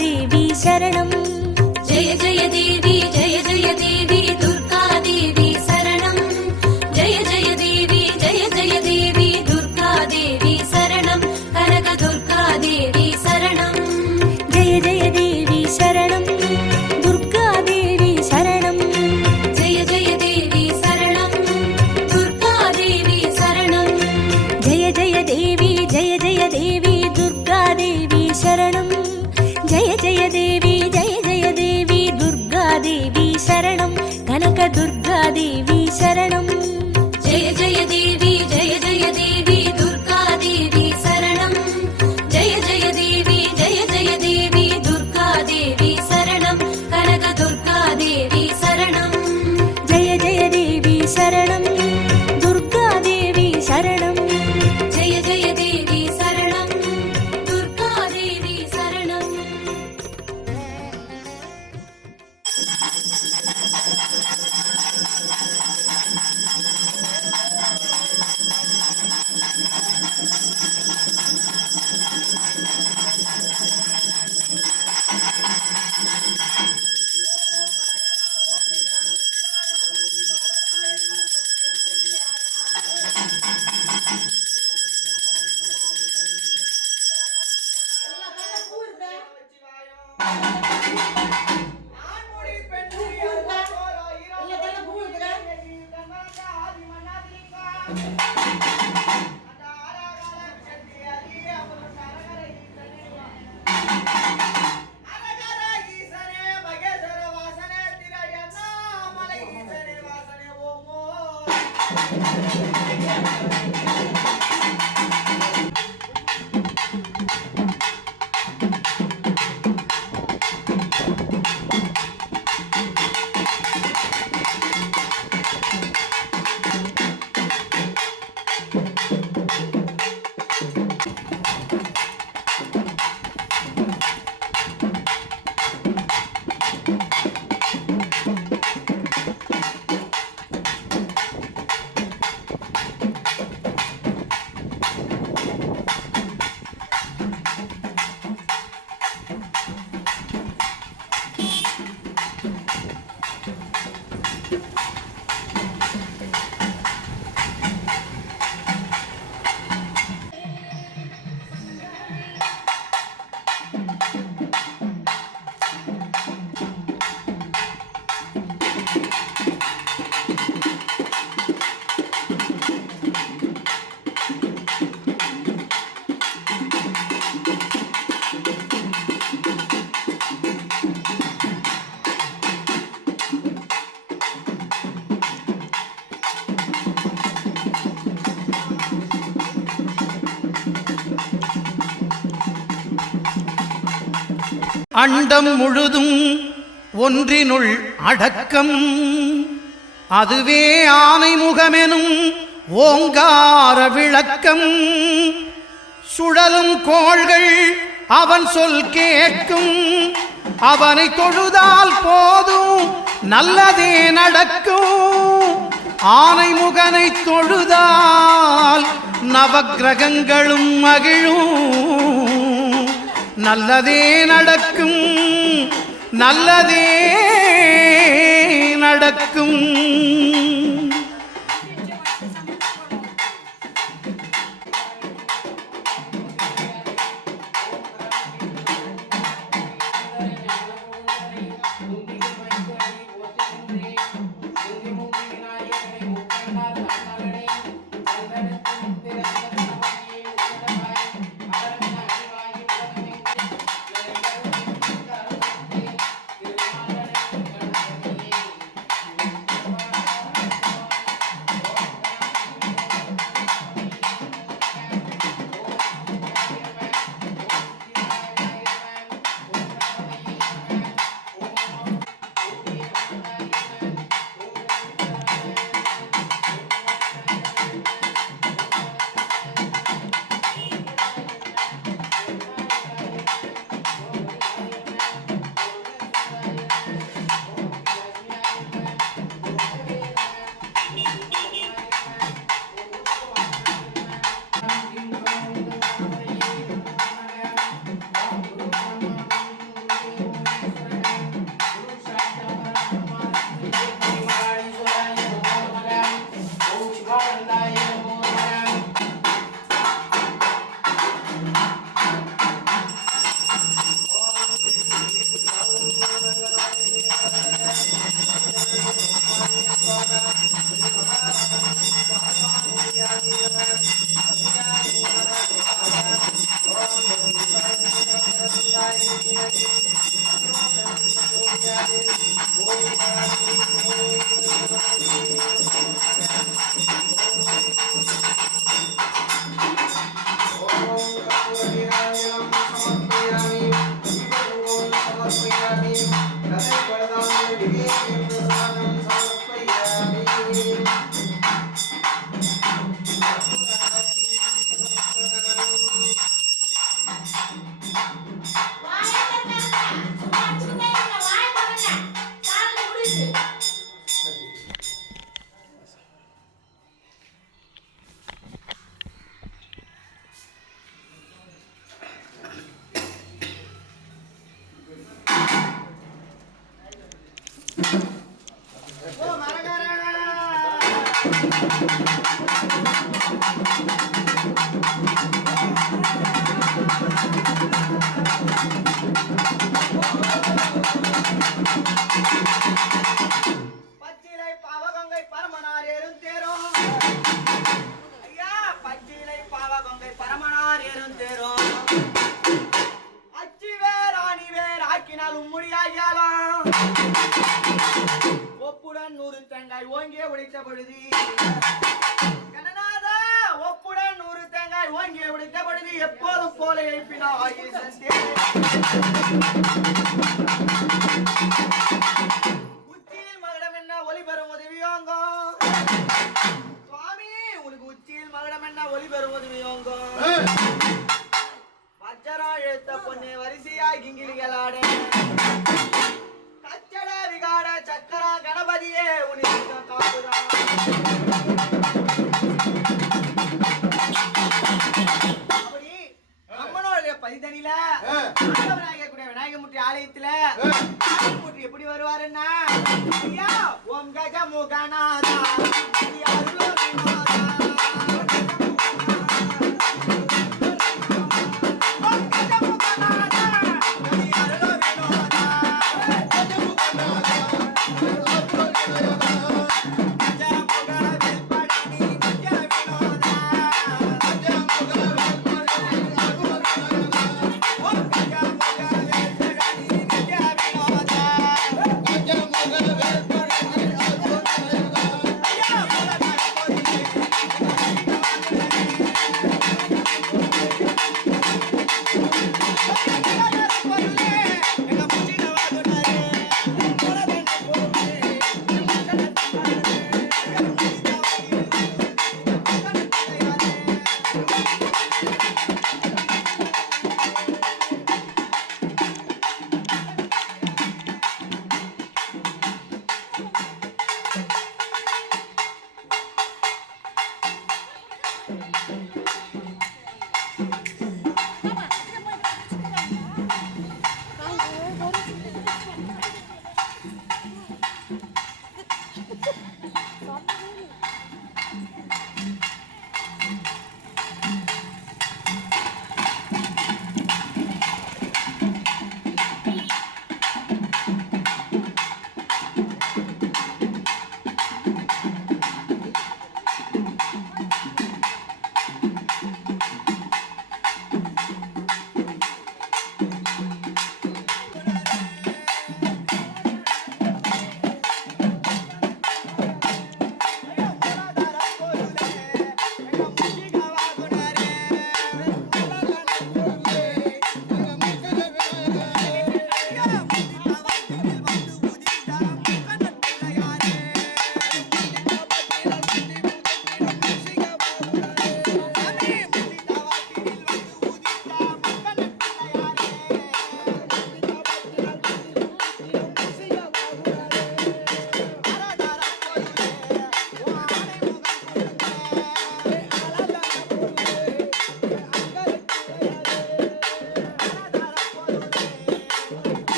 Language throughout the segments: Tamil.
தேவி சரணம். ஜெய ஜெய தேவி ஜெய ஜெய தேவி துர்கா தேவி சரணம். ஜெய ஜெய தேவி ஜெய ஜெய தேவி துர்கா தேவி சரணம். கனக துர்கா தேவி சரணம். ஜெய ஜெய தேவி சரணம். துர்கா தேவி சரணம். ஜெய ஜெய தேவி சரணம். துர்கா தேவி சரணம். ஜெய ஜெய தேவி ஜெய ஜெய தேவி துர்கா தேவி சரணம். ஜெய ஜெய தேவி ஜெய ஜெய தேவி துர்கா தேவி சரணம். கனக துர்கா தேவி சரணம். ஜெய ஜெய தேவி ஜெய ஜெய தேவி துர்கா தேவி சரணம். ஜெய ஜெய தேவி ஜெய ஜெய தேவி துர்கா தேவி சரணம். கனக துர்கா தேவி சரணம். ஜெய ஜெய தேவி சரணம். துர்கா தேவி சரணம். ஜெய ஜெய தேவி சரணம். துர்கா தேவி சரணம். அண்டம் முழுதும் ஒன்றினுள் அடக்கம், அதுவே ஆனை முகமெனும் ஓங்கார விளக்கம். சுழலும் கோள்கள் அவன் சொல் கேட்கும், அவனை தொழுதால் போதும் நல்லதே நடக்கும். ஆனை முகனை தொழுதால் நவக்கிரகங்களும் மகிழும், நல்லதே நடக்கும், நல்லதே நடக்கும். பச்சிலை பாவகங்கை பரமனார் எருந்தேரும் ஐயா பச்சிலை பாவகங்கை பரமனார் எருந்தேரும் அச்சிவேர் ஆணிவேர் ஆக்கினாலும் முடியாயாலும் ஒப்புடன் 100 தேங்காய் ஓங்கிய உடைத்த பொழுது கணநாதா ஒப்புடன் 100 தேங்காய் ஓங்கிய உடைத்த பொழுது எப்போதும் போல எழுப்பினாய் உச்சியில் மகடம் என்ன ஒளி பெறும் உதவியோங்க சுவாமி உனக்கு உச்சியில் மகடம் என்ன ஒளி பெறும் உதவியோங்க வஜ்ரா எழுத்த பொண்ணு வரிசையாய் கிங்கிலிகளாட கச்சட விகாட சக்கரா கணபதியே உனக்கு காப்புதான் அப்படி அம்மனோட பதிதனில விநாயகமூர்த்தி ஆலயத்துல மூர்த்தி எப்படி வருவாருன்னா ஐயா ஓம் கஜ முகநாதா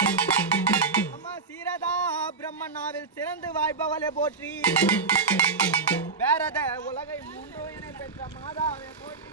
அம்மா சீரதா பிரம்மனாவில் சிறந்து வாய்ப்பவளை போற்றி வேறத உலகை மூன்று என பெற்ற மாதாவை போற்றி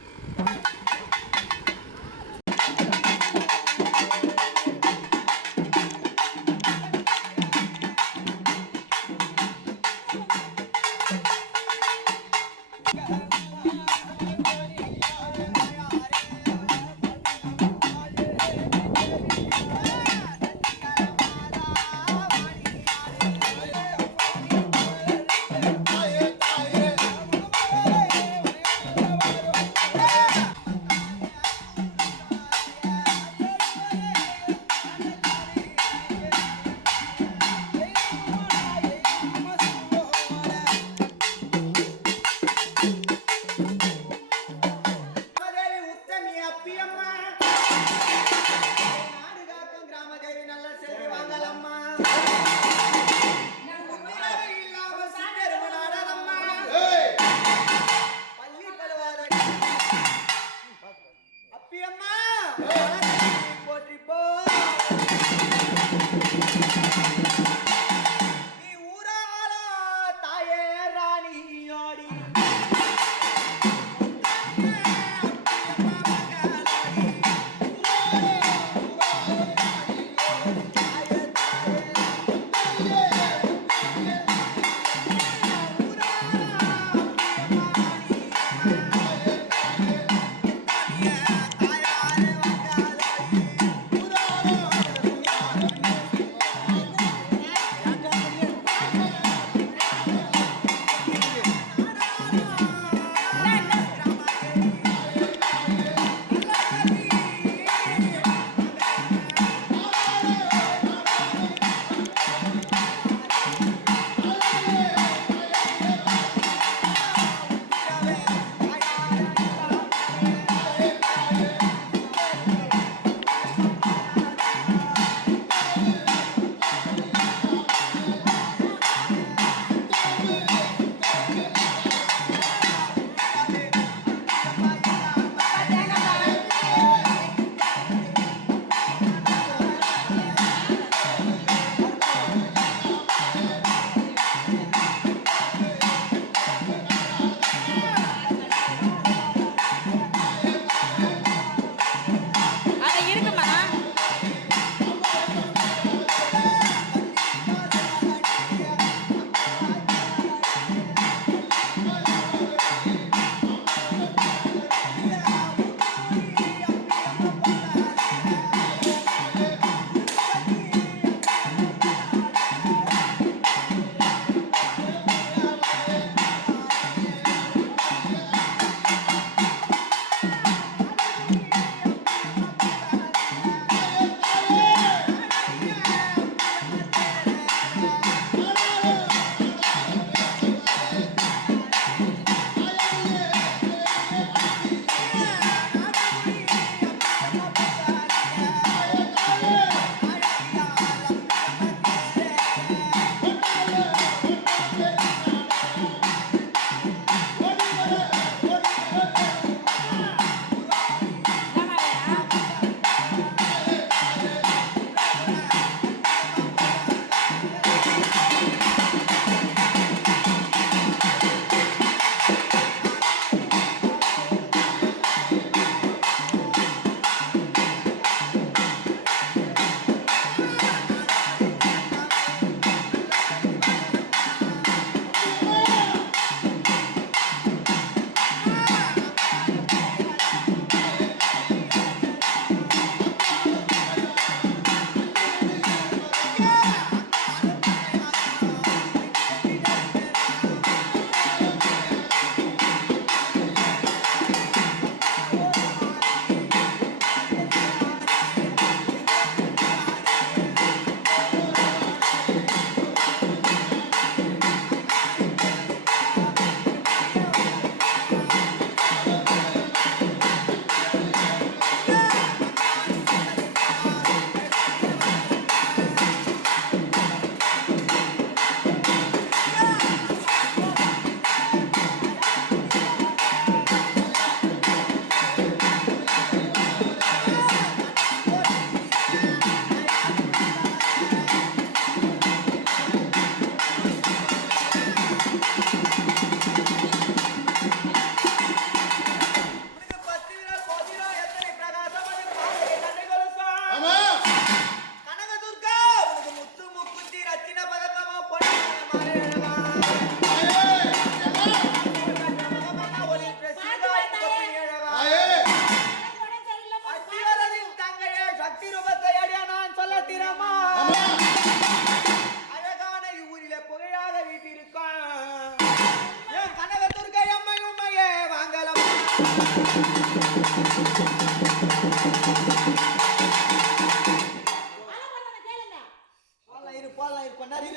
போடலாம் இரு கொண்டாரு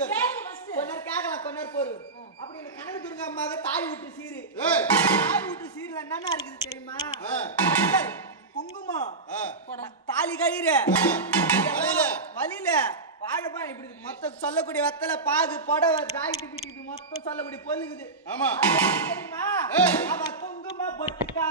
கொண்டாரு கேட்கலாம் கொண்டாரு போரு அப்படி இந்த கனக துர்கா அம்மாவை தாய் விட்டு சீரு தாய் விட்டு சீருல என்னன்னா இருக்குது தெரியுமா குங்குமம் தாலி கயிறு வலியில வாழைப்பா இப்படி மொத்தம் சொல்லக்கூடிய வெத்தலை பாகு புடவை ஜாக்கெட் பிட்டி இப்படி மொத்தம் சொல்லக்கூடிய பொருளுக்குது தெரியுமா அவ குங்கும பொட்டுக்கா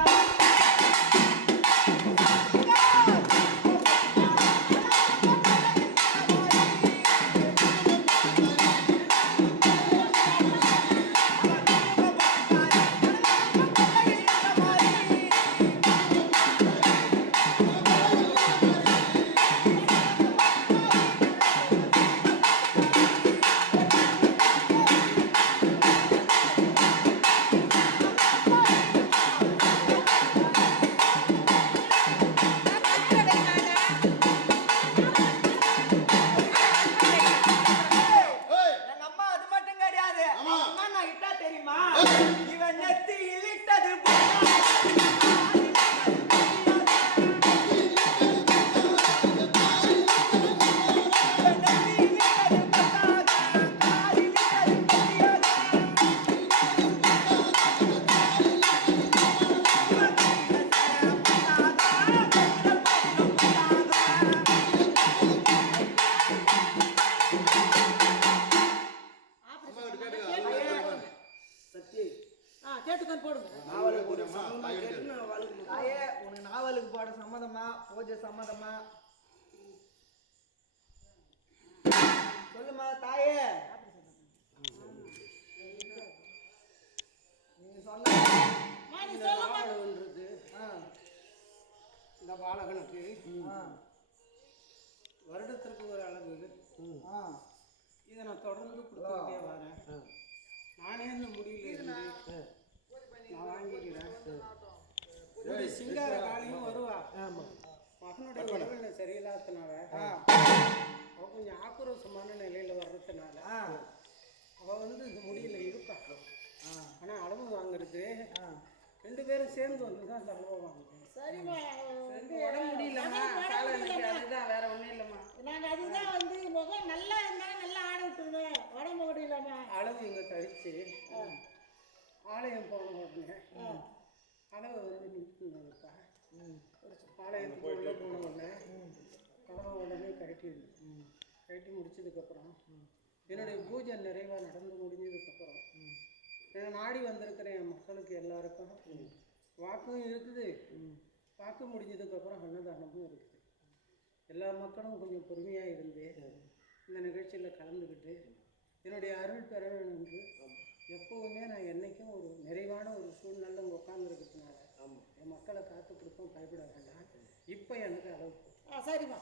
நாவலுக்கு போட சம்மதமா பூஜை சம்மதமா சொல்லுமா தாயே நீங்க சொன்ன இந்த பாலகனுக்கு வருடத்திற்கு ஒரு அளவு இதை நான் தொடர்ந்து கொடுத்துக்கிட்டே வரேன். நானே இந்த முடியல இருந்து நான் வாங்கிக்கிறேன். சிங்கார காலையும் வருவா. மகனுடைய உடல்நிலை சரியில்லாதனால அவள் கொஞ்சம் ஆக்ரோஷமான நிலையில் வர்றதுனால அவள் வந்து இந்த முடியல இருப்பா. ஆனால் அளவு வாங்குறது 2 பேரும் சேர்ந்து வந்து தான் அந்த அளவை வாங்குவோம். உடம்பு முடியலம்மா, அதுதான் வேற ஒன்றும் இல்லைம்மா. நாங்கள் அதுதான் வந்து முகம் நல்லா இருந்தாலும் நல்லா ஆட விட்டுருவேன். உடம்பு முடியலம்மா. அளவு இங்கே தரிச்சு ஆலயம் போன உடனே அளவை வந்து நிறுத்தினாங்கப்பா. ஆலயத்துக்கு உள்ளே போன உடனே கதவை உடனே கட்டி முடிச்சதுக்கப்புறம் என்னுடைய பூஜை நிறைவாக நடந்து முடிஞ்சதுக்கப்புறம் நான் நாடி வந்திருக்கிறேன் என் மக்களுக்கு எல்லாருக்கும் வாக்கும் இருக்குது. வாக்கு முடிஞ்சதுக்கப்புறம் அன்னதானமும் இருக்குது. எல்லா மக்களும் கொஞ்சம் பொறுமையாக இருந்து இந்த நிகழ்ச்சியில் கலந்துக்கிட்டு என்னுடைய அருள் பெற வேண்டும் என்று எப்போவுமே நான் என்றைக்கும் ஒரு நிறைவான ஒரு சூழ்நிலை அங்கே உட்காந்துருக்கிறதுனால என் மக்களை காத்து கொடுப்போம், பயப்பட வேண்டாம். இப்போ எனக்கு அளவு சரிம்மா.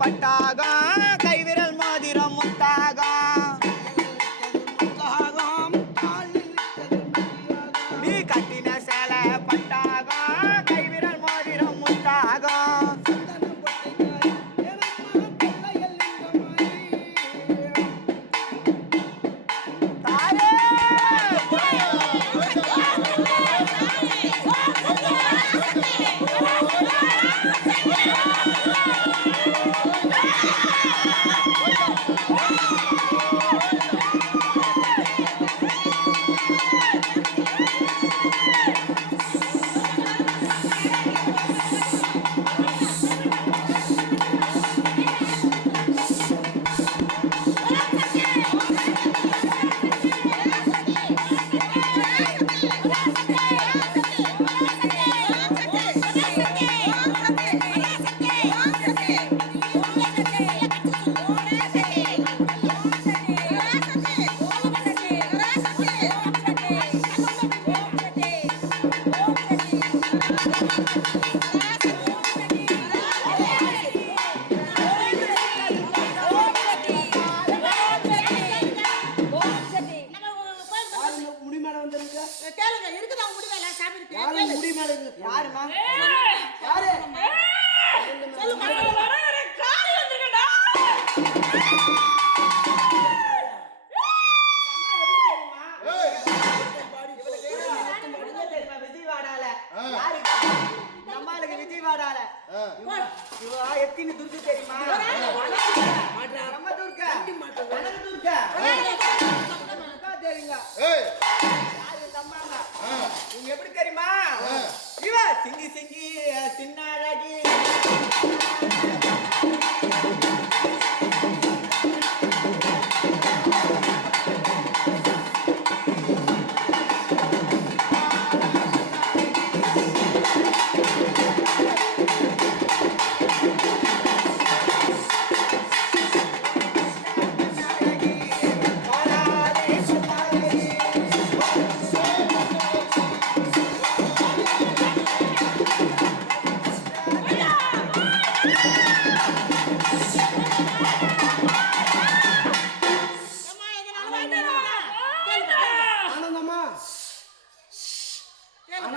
பட்டாகம் கைவிரல் மோதிரம் முத்தாகம் நீ கட்டின சேலை பட்டாகம் கைவிரல் மோதிரம் முத்தாகம் தெரியுமா விஜயவாடால யாரு நம்மளுக்கு விஜயவாடால எத்தினி துர்க்கு தெரியுமா நம்ம துர்க்கா துர்க்கா தெரியுங்க யாரு தம்மாங்க நீங்க எப்படி தெரியுமா இவ சிங்கி சிங்கி சின்ன அழகி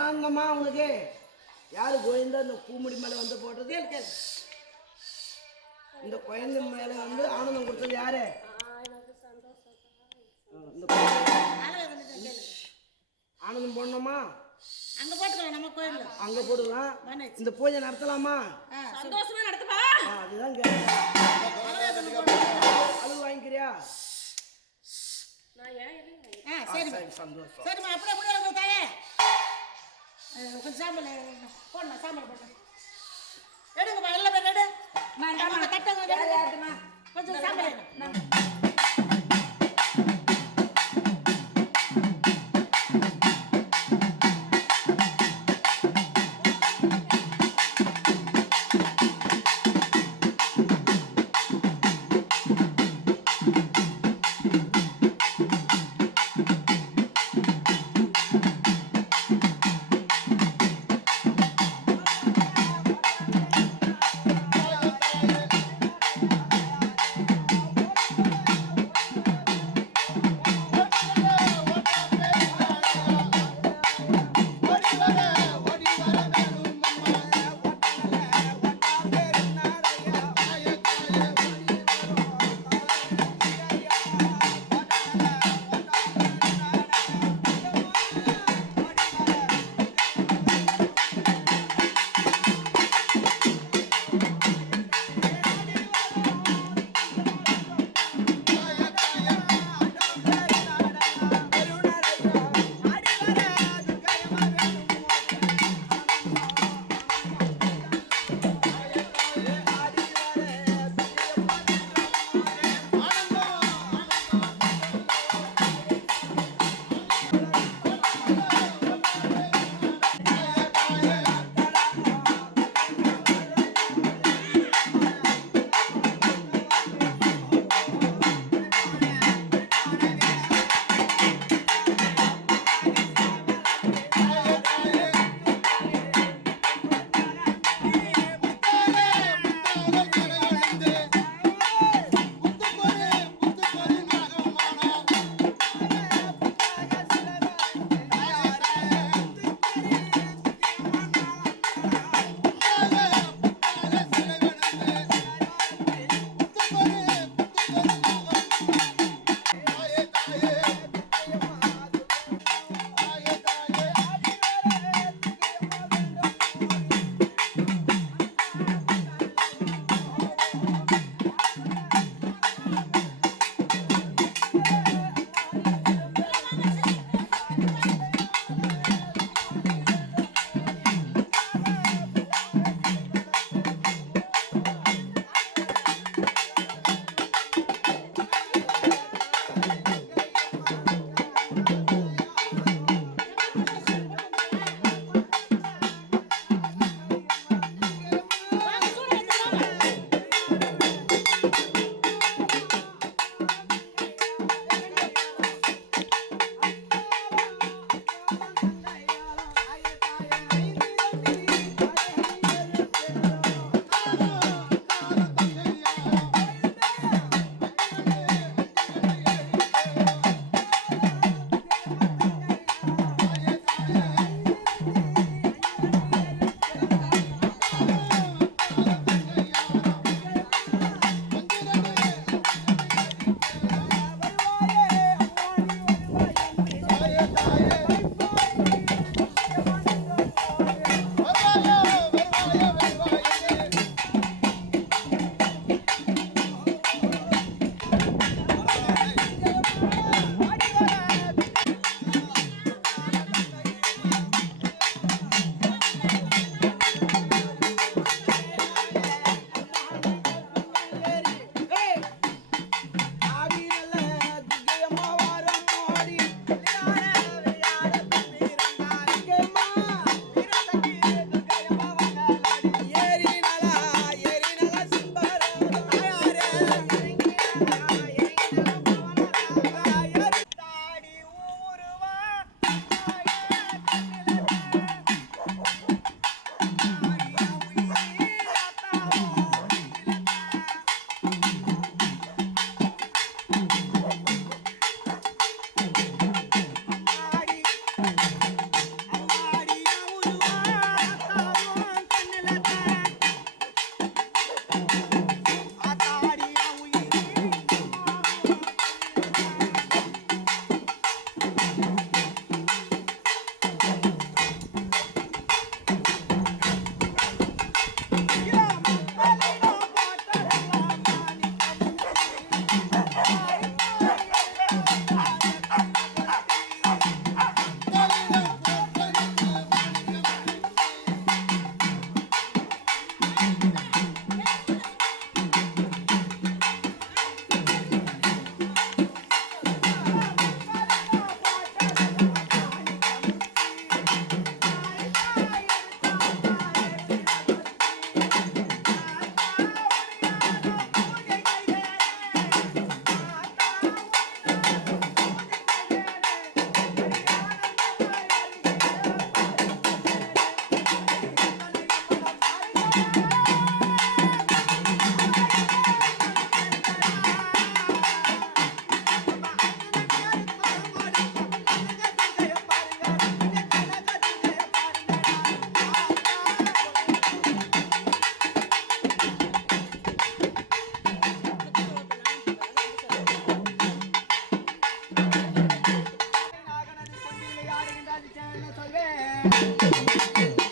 ஆனந்தமா உனக்கு யாரு கோவிந்தா இந்த பூமுடி மேல வந்து போட்டது இந்த குழந்தை மேல வந்து ஆனந்தம் கொடுத்தது யாரு ஆனந்தம் போடணுமா அங்க போட்டுக்கலாம் நம்ம கோயில்ல அங்க போடுலாம் இந்த பூஜை நடத்தலாமா சந்தோஷமா நடத்துப்பா அதுதான் கேட்டேன் அது வாங்கிக்கிறியா சரி சந்தோஷம் சரிம்மா அப்படியே அப்படியே தாயே கொஞ்சம் சாம்பல் போடலாம் சாம்பல் போடலாம் எடுங்கப்பா எல்லாம் பேர் எடு தட்டங்க கொஞ்சம் சாம்பல்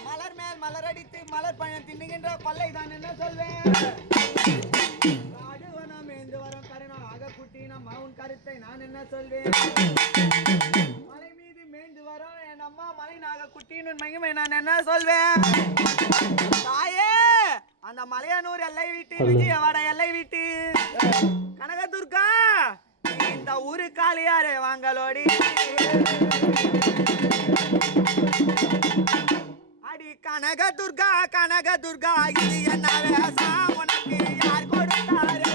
மலர் மேல் மலர் அடித்து மலர் பழம் தின்னுகின்ற கொள்ளை தான் என்ன சொல்வேன் காடுவனம் மேந்து வரும் கருணம் ஆக குட்டி நம்ம உன் கருத்தை நான் என்ன சொல்வேன் மலை மீது மேய்ந்து வரும் என் அம்மா மலை நாக குட்டின்னு மகிமை நான் என்ன சொல்வேன் தாயே அந்த மலையனூர் எல்லை விட்டு விஜயவாட எல்லை விட்டு கனகதுர்கா இந்த ஊரு காலியாரு வாங்கலோடி அடி கனகதுர்கா கனகதுர்கா இது என்ன வேஷம் உனக்கு யார் கொடுத்தாரு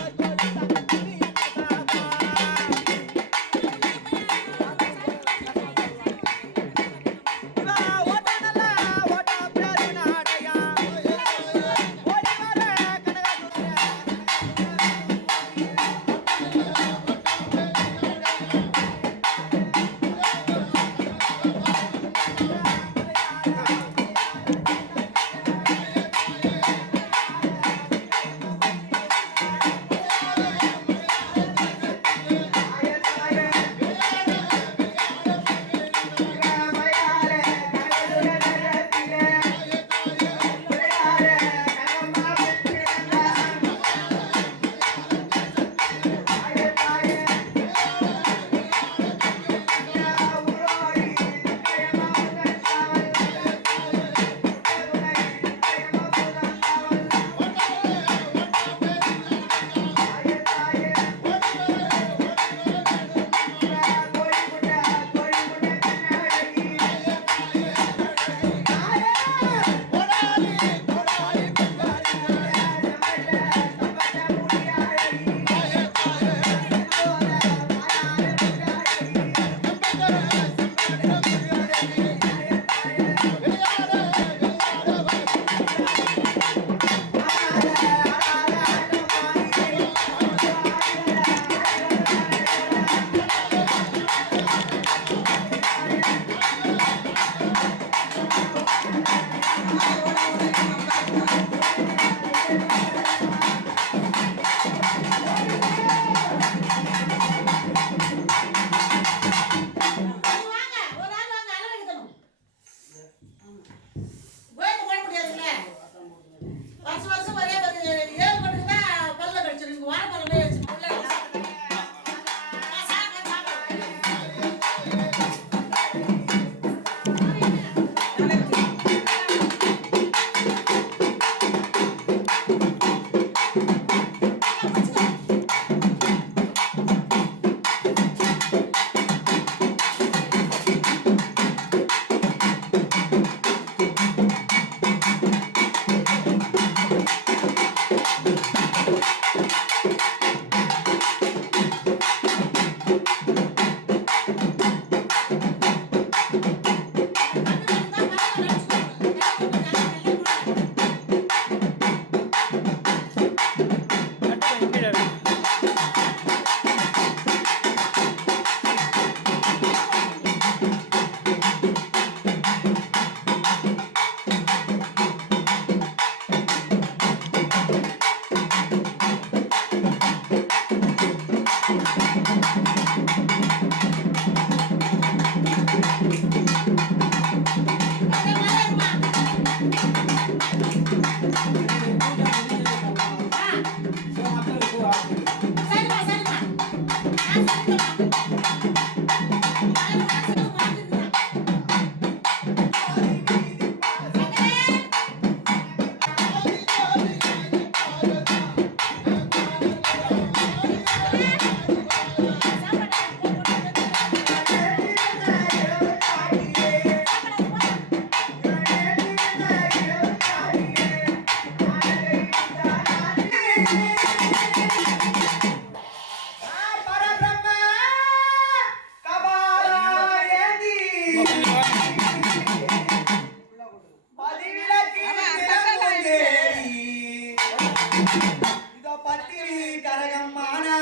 இதோ பத்திரி கரகம்மானா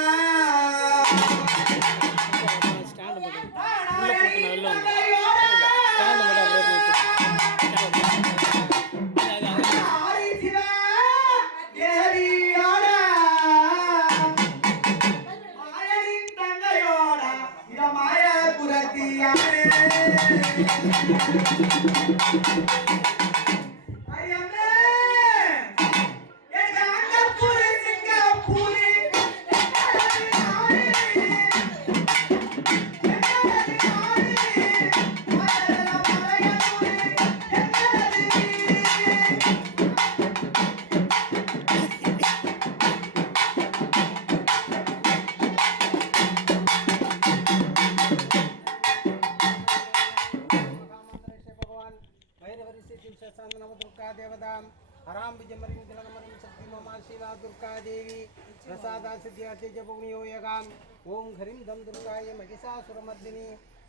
प्रसादा सिद्ध्यार्थे जपगुणियो यगाम ओम घरीं दम दुर्गाय महिषासुरमर्दिनी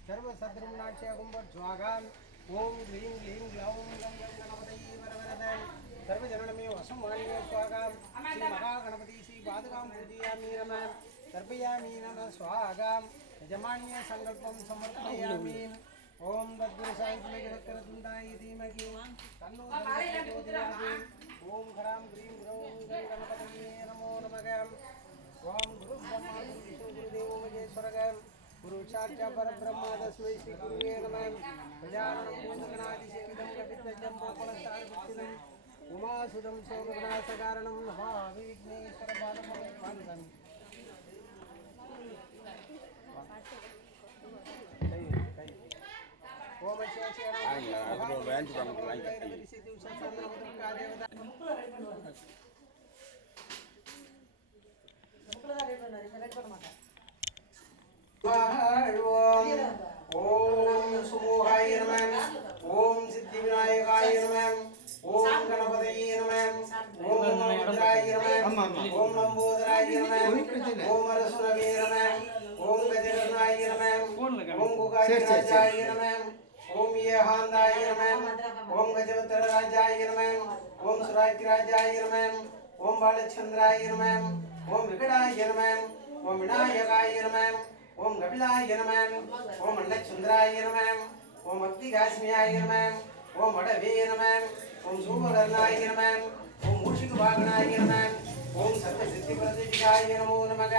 सर्वसद्रुं नाट्यकुम्भज्वागाम ओम ह्रीं ह्लीं ग्लौं गं गणपतये वरवरदं सर्वजननमे वसंवाण्ये स्वागाम श्री महागणपति श्री पादुकां पूजयामि नमः तर्पयामि नमः स्वागाम यजमान्य संकल्पं समर्पयामि ओम तद्गुरुसाहित्यमेकरतुण्डाय धीमहि तन्नो प्रचोदयात् ओम ह्रां ह्रीं ग्रौं गं गणपतये नमो नमः ओम गुरुब्रह्मा गुरुविष्णु गुरुदेवो महेश्वरः गुरु साक्षात् परब्रह्म तस्मै श्री गुरुवे नमः गजाननं भूतगणाधिसेवितं कपित्थजम्बोफलसारभक्षितम् उमासुतं शोकविनाशकारणं नमामि विघ्नेश्वरपादपङ्कजम् ओम ओम सुमोहाय नमः ओम सिद्धिविनायकाय नमः ओम गणपतये नमः ओम रुद्राय नमः ओम लंबोदराय नमः ओम अरसुनवे नमः ओम गजगर्णाय नमः ओम गुगाय नमः ओम येहान्दाय नमः ओम गजवत्रराजाय नमः ओम सुराज्यराजाय नमः ओम बालचंद्राय नमः ओम विकटाय नमः ओम विनायकाय नमः ओम कपिलाय नमः ओम अन्नचंद्राय नमः ओम भक्तिकास्म्याय नमः ओम वडवे नमः ओम सूर्यवर्णाय नमः ओम मूषिकवाहनाय नमः ओम सर्वसिद्धिप्रतिष्ठाय नमो नमः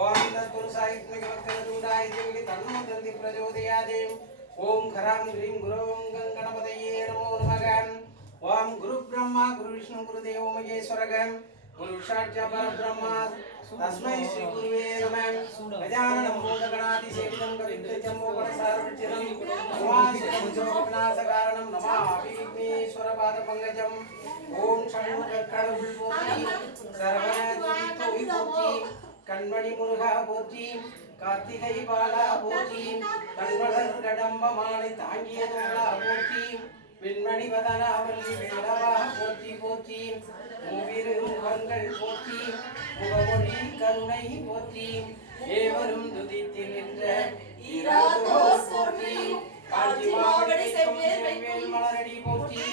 ओम तत्पुरुषायत्मिकवक्त्रतुण्डाय धीमहि तन्नो दन्ति प्रचोदयात् ओम ह्रां ह्रीं गुरौं गं गणपतये नमो नमः ओम गुरुब्रह्मा गुरुविष्णु गुरुदेवो महेश्वरः गुरु साक्षात् परब्रह्म तस्मै श्री गुरुवे नमः गजाननं भूतगणाधिसेवितं कपित्थजम्बोफलसारभक्षितम् उमासुतं शोकविनाशकारणं नमामि विघ्नेश्वरपादपङ्कजम् ओम षण्मुखकर्णपुत्री सर्वनाथोहि पोற்றி கண்மணி முருகா போற்றி கார்த்திகை பாலா போற்றி கண்வளர் கடம்ப மாலை தாங்கிய தோளா போற்றி விண்மணி வதனாவல்லி வேலவா போற்றி போற்றி மூவிரு முகங்கள் போற்றி முகமொழி கருணை போற்றி ஏவரும் துதித்தில் நின்ற ஈராதோஸ் போற்றி காஞ்சி மாவடி செவ்வேல் மலரடி போற்றி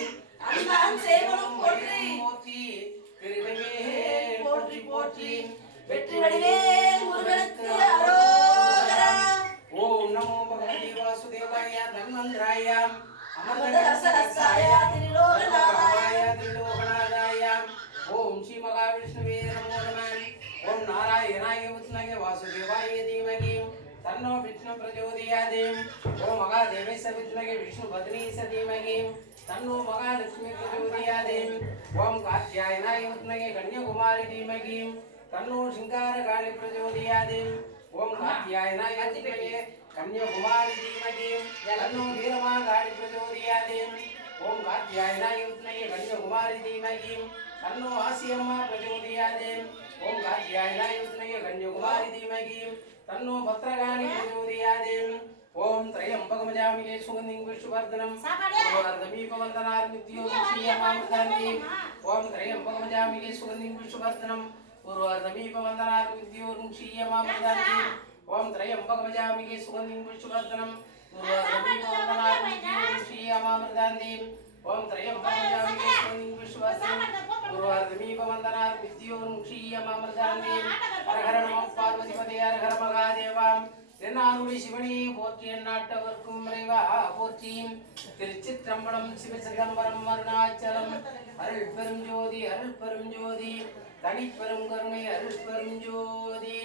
அண்ணான் சேவலும் போற்றி போற்றி திருவேல் போற்றி போற்றி வெற்றி வடிவேல் முருகனுக்கு அரோகரா ஓம் நமோ பகவதி வாசுதேவாய தன்வந்திராய அமர்தரசரசாய திரிலோகநாதாய ஓம் ஸ்ரீ மகாவிஷ்ணுவே நமோ நமः ஓம் நாராயணாய வித்மஹே வாசுதேவாய தீமஹி தன்னோ விஷ்ணு பிரச்சோதயாத் ஓம் மகாதேவாய வித்மஹே விஷ்ணுபத்னீய தீமஹி தன்னோ மகாலட்சுமி பிரச்சோதயாத் ஓம் காத்யாயனாய வித்மஹே கன்யாகுமாரி தீமஹி तन्नो सिंगारकाली प्रचोदयात् ओम कात्यायनाय विद्महे कन्याकुमारी धीमहि तन्नो वीरमाकाली प्रचोदयात् ओम कात्यायनाय विद्महे कन्याकुमारी धीमहि तन्नो आस्यम्मा प्रचोदयात् ओम कात्यायनाय विद्महे कन्याकुमारी धीमहि तन्नो भद्रकाली प्रचोदयात् ओम त्रयंबकमजामिके सुगन्धिं पुष्पवर्धनं पूर्वार्धमीपवन्दनार्मिद्योतिषीयमामृतान्ति ओम त्रयंबकमजामिके सुगन्धिं पुष्पवर्धनं पूर्वार्धमीपवन्दनार्मिद्योतिषीयमामृतान्ति ओम त्रयंबकमजामिके सुगन्धिं पुष्पवर्धनं पूर्वार्धमीपवन्दनार्मिद्योतिषीयमामृतान्ति ओम त्रयंबकमजामिके सुगन्धिं पुष्पवर्धनं पूर्वार्धमीपवन्दनार्मिद्योतिषीयमामृतान्ति வந்தனார் வித்யோன் முஷீயமாமிர்தாந்தேம் ஹரஹர நம பார்வதிபதே ஹரஹர மகாதேவாம் தென்னாருடைய சிவனே போற்றி எந்நாட்டவர்க்கும் இறைவா போற்றி திருச்சிற்றம்பலம் சிவசிதம்பரம் அருணாச்சலம் அருள் பெரும் ஜோதி அருள் பெரும் ஜோதி தனிப்பெரும் கருணை அருள் பெரும் ஜோதி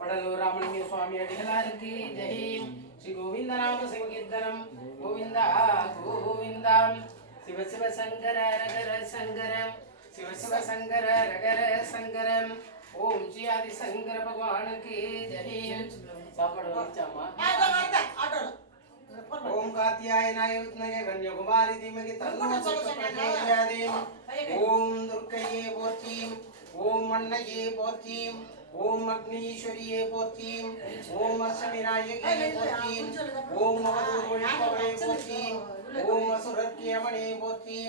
படலூர் ராமலிங்க சுவாமி அடிகளாருக்கு ஜெய் ஸ்ரீ கோவிந்த நாம சங்கீர்த்தனம் கோவிந்தா கோவிந்தா சிவ சிவ சங்கர ரகர சங்கர சிவ சிவ சங்கர ரகர சங்கரம் ஓம் ஸ்ரீ ஆதி சங்கர பகவானுக்கு ஜெய் சாப்பாடு வச்சாமா ஓம் காத்தியாயனாய வித்மகே கன்யாகுமாரி தீமகி தன்னோ பிரச்சோதயாதே ஓம் துர்க்கையே போற்றி ஓம் அன்னையே போற்றி ஓம் அக்னீஸ்வரியே போற்றி ஓம் அர்ஷவிநாயகியே போற்றி ஓம் அவதூர்வழிப்பவளே போற்றி ஓம் அசுரக்கியமனே போற்றி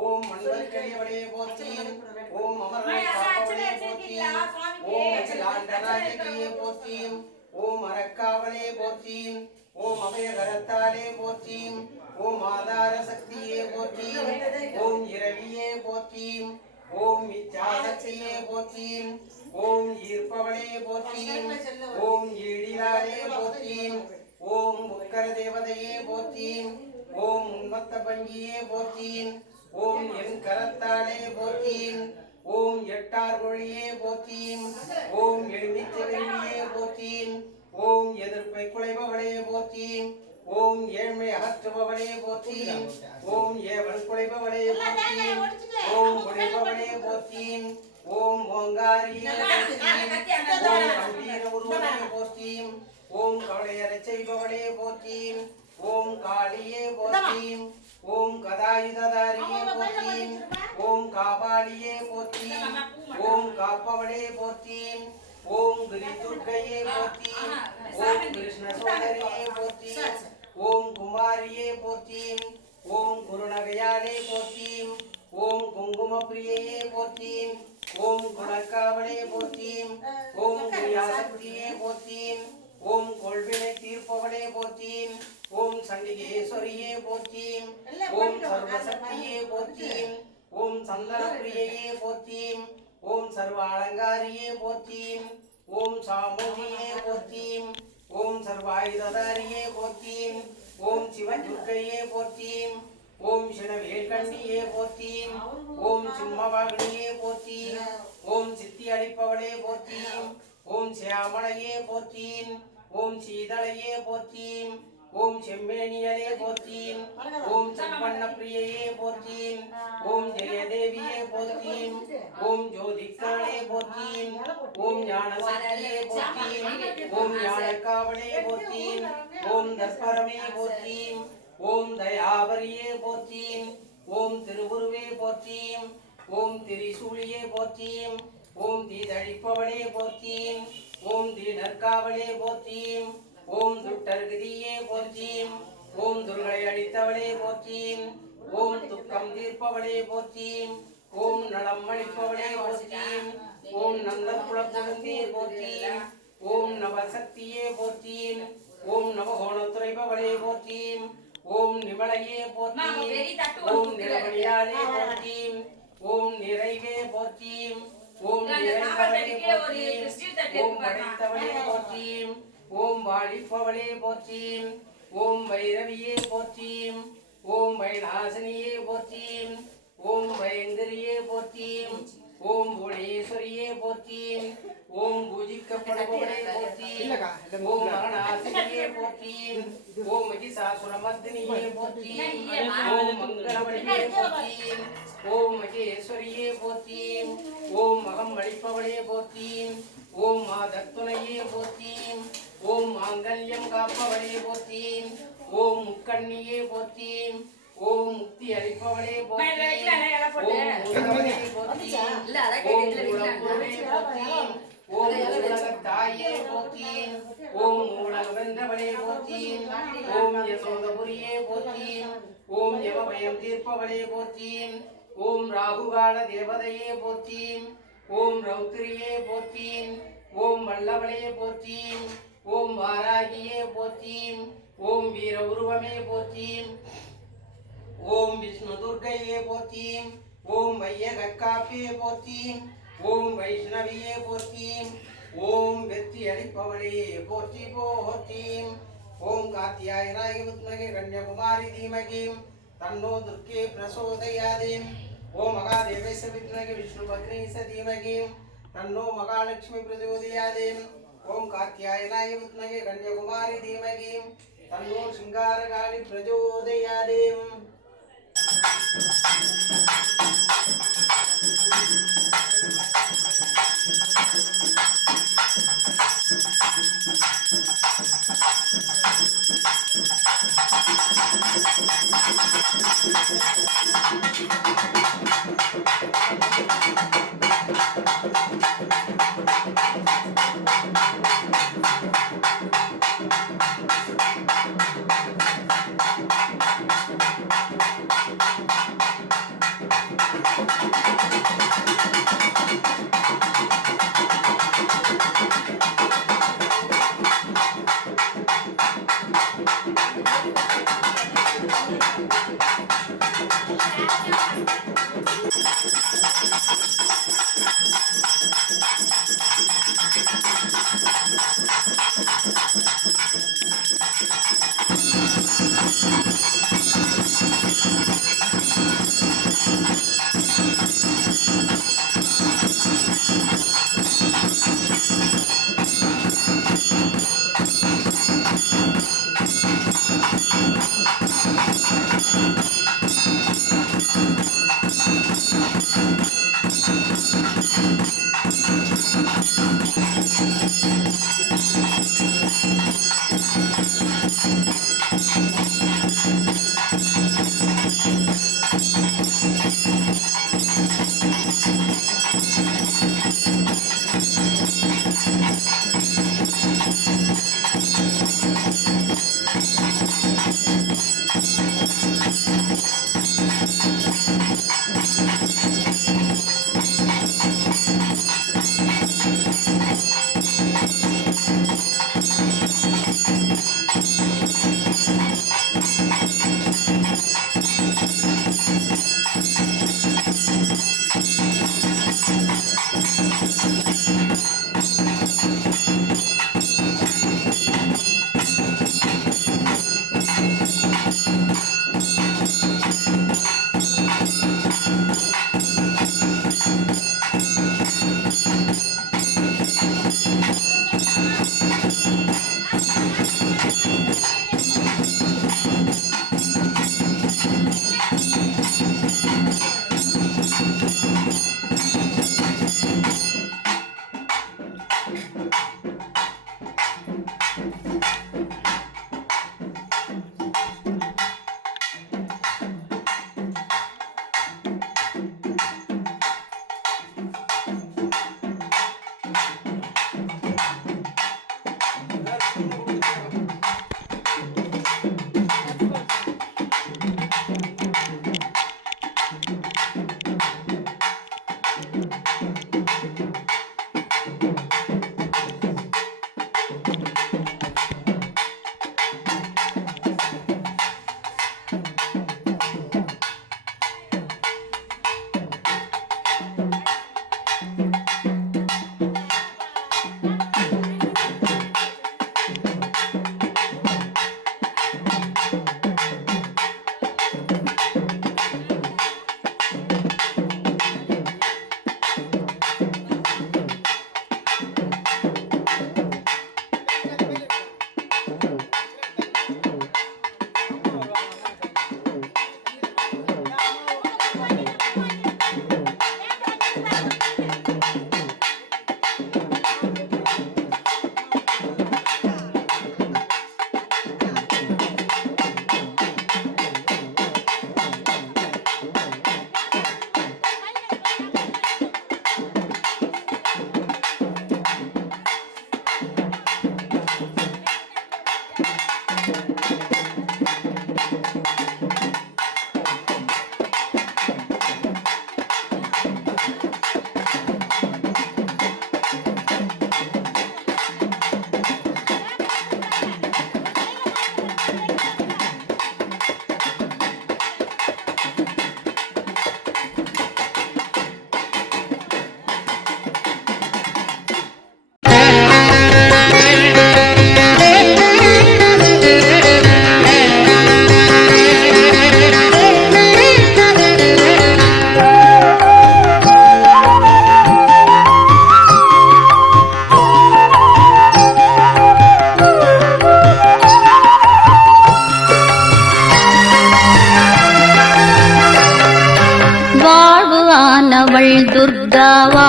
ஓம் மண்வர்க்கரியவளே போற்றி ஓம் அமரவளே போற்றி ஓம் அகிலாண்டநாயகியே போற்றி ஓம் அரக்காவளே போற்றி ஓம் அபயகரத்தாலே போற்றி ஓம் ஆதார சக்தியே போற்றி ஓம் இரவியே போற்றி ஓம் இச்சாசக்தியே போற்றி ஓம் ஈர்ப்பவளே போற்றி ஓம் ஈடிலாலே போற்றி ஓம் முக்கர தேவதையே போற்றி ஓம் உன்மத்த பங்கியே போற்றி ஓம் என் கரத்தாலே போற்றி ஓம் எட்டார் மொழியே போற்றி ஓம் எளிமிச்செல்வியே போற்றி ஓம் எதிர்ப்பை குலைபவளே போற்றி ஓம் ஏழ்மை அகற்றுபவளே போற்றி ஓம் ஏவல் குலைபவளே போற்றி ஓம் குலைபவளே போற்றி ஓம் ஓங்காரியே போற்றி ஓம் கம்பீர உருவமே போற்றி ஓம் கவலையறச் செய்பவளே போற்றி ஓம் காளியே போற்றி ஓம் கதாயுததாரியே போற்றி ஓம் காபாலியே போற்றி ஓம் காப்பவளே போற்றி ஓம் கிரி துர்க்கையே போற்றி ஓம் கிருஷ்ண சோதரியே போற்றி ஓம் குமாரியே போற்றி ஓம் குருநகையாளே போற்றி ஓம் குங்கும பிரியையே போற்றி ஓம் குணக்காவளே போற்றி ஓம் கிரியாசக்தியே போற்றி ஓம் கொள்வினை தீர்ப்பவளே போற்றி ஓம் சண்டிகேஸ்வரியே போற்றி ஓம் சர்வசக்தியே போற்றி ஓம் சந்தன பிரியையே போற்றி ஓம் சர்வ அலங்காரியே போற்றி ஓம் சாமுகியே போற்றி ஓம் சர்வாயுததாரியே போற்றி ஓம் சிவதுர்க்கையே போற்றி ஓம் சினவேல்கண்ணியே போற்றி ஓம் சிம்மவாகினியே போற்றி ஓம் சித்தி அளிப்பவளே போற்றி ஓம் சியாமளையே போற்றி ஓம் சீதளையே போற்றி ஓம் செம்மேனியலே போற்றி ஓம் சம்பண்ண பிரியையே போற்றி ஓம் ஜெயதேவியே போற்றி ஓம் ஜோதிக்காளே போற்றி ஓம் ஞானசக்தியே போற்றி ஓம் ஞானக்காவளே போற்றி ஓம் தற்பரமே போற்றி ஓம் தயாபரியே போற்றி ஓம் திருவுருவே போற்றி ஓம் திரிசூலியே போற்றி ஓம் தீதழிப்பவளே போற்றி ஓம் தீனற்காவளே போற்றி ஓம் துட்டர்கிரியே போற்றி ஓம் துர்களை அளித்தவளே போற்றி ஓம் துக்கம் தீர்ப்பவளே போற்றி ஓம் நலம் அளிப்பவளே போற்றி ஓம் நந்தகுல குழந்தே போற்றி ஓம் நவசக்தியே போற்றி ஓம் நவகோணத்துறைபவளே போற்றி ஓம் நிமலையே போற்றி ஓம் நிலவழியாலே போற்றி ஓம் நிறைவே போற்றி ஓம் நிறைந்தவளே போற்றி ஓம் படைத்தவளே போற்றி ஓம் வாழிப்பவளே போற்றி ஓம் வைரவியே போற்றி ஓம் வைநாசினியே போற்றி ஓம் பயங்கரியே போற்றி ஓம் புவனேஸ்வரியே போற்றி ஓம் பூஜிக்கப்படுபவளே போற்றி ஓம் மரணாசினியே போற்றி ஓம் மகிஷாசுரமர்தினியே போற்றி ஓம் மங்களவழியே போற்றி ஓம் மகேஸ்வரியே போற்றி ஓம் மகம் அளிப்பவளே போற்றி ஓம் மாதத்துணையே போற்றி ஓம் மாங்கல்யம் காப்பவளே போற்றி ஓம் முக்கண்ணியே போற்றி ஓம் முக்தி அளிப்பவளே போற்றி ஓம் மூலவனே போற்றி ஓம் மூலகுருவே போற்றி ஓம் மூலகத்தாயே போற்றி ஓம் மூலகவென்றவளே போற்றி ஓம் யசோதபுரியே போற்றி ஓம் யமபயம் தீர்ப்பவளே போற்றி ஓம் ராகுகால தேவதையே போற்றி ஓம் ரௌத்திரியே போற்றி ஓம் வல்லவளே போற்றி ஓம் வாராகியே போற்றி ஓம் வீர உருவமே போற்றி ஓம் விஷ்ணு துர்க்கையே போற்றி ஓம் வையகற்காப்பியே போற்றி. ஓம் வைஷ்ணவியே போற்றி. ஓம் வெற்றி அளிப்பவளே போற்றி போற்றி. ஓம் காத்தியாயனாய வித்மகே கன்யாகுமாரி தீமகி தன்னோ துர்க்கே பிரசோதயாதி. ஓம் மகாதேவஸ்ய வித்மகே விஷ்ணு பத்னீச தீமகி தன்னோ மகாலட்சுமி பிரச்சோதயாதி. ஓம் காத்தியாயனாய வித்மகே கன்யாகுமாரி தீமகி தன்னோ சிங்காரகாளி பிரச்சோதயாதி.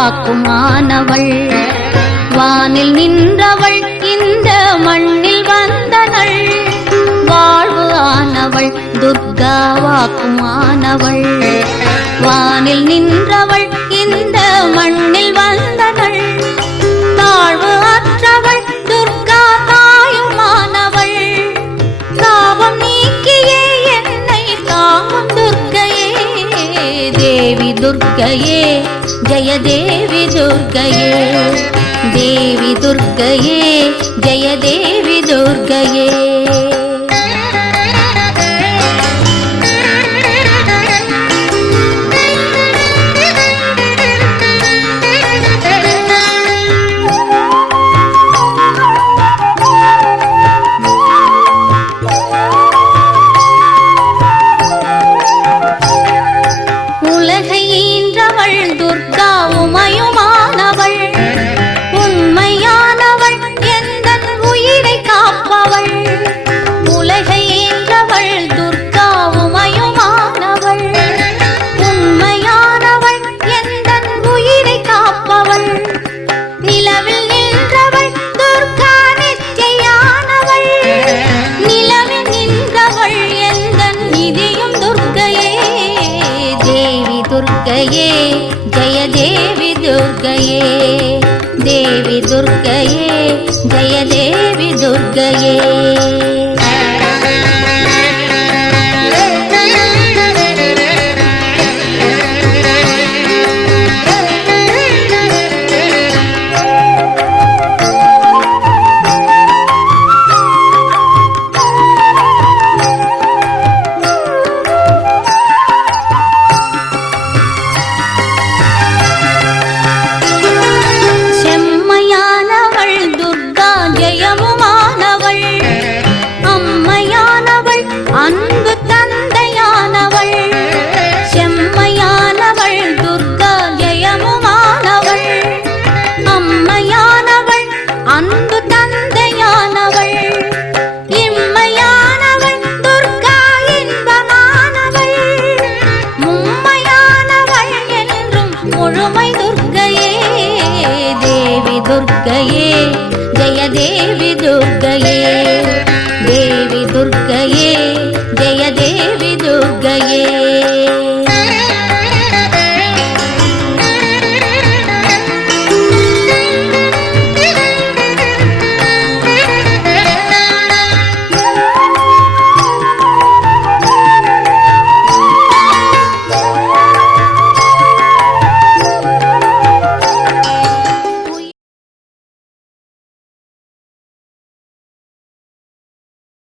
வாக்குமானவள் வானில் நின்றவள் இந்த மண்ணில் வந்தனள் வாழ்வு ஆனவள் துர்கா வாக்குமானவள் வானில் நின்றவள் இந்த மண்ணில் வந்தனள் தாழ்வு அற்றவள் துர்கா தாயுமானவள் தாபம் நீக்கியே என்னை தாங்கும் துர்க்கையே தேவி துர்க்கையே ஜெய தேவி துர்க்கையே தேவி துர்க்கையே ஜெய தேவி துர்க்கையே உலகை ஈன்றவள் துர்கா உமையுமானவள் உண்மையானவள் எந்தன் உயிரை காப்பவள் உலகை ஈன்றவள் துர்கா உமையுமானவள் உண்மையானவள் எந்தன் உயிரை காப்பவள் நிலவில் நின்றவள் துர்கா நிச்சயானவள் நிலவில் நின்றவள் எந்தன் நிதியும் துர்க்கையே தேவி துர்க்கையே ஜெய தேவி துர்க்கையே தேவி துர்க்கையே ஜெய தேவி துர்க்கையே செம்மையானவள் துர்கா ஜெயமுமானவள் அம்மையானவள் அன்பு தந்தையானவள் செம்மையானவள் துர்கா ஜெயமுமானவள் அம்மையானவள் அன்பு தந்தையானவள் இம்மையானவள் துர்கா இன்பமானவள் மும்மையானவள் என்றும் முழுமை துர்க்கையே தேவி துர்க்கையே ஜெய தேவி துர்க்கையே தேவி துர்க்கையே ஜெய தேவி துர்க்கையே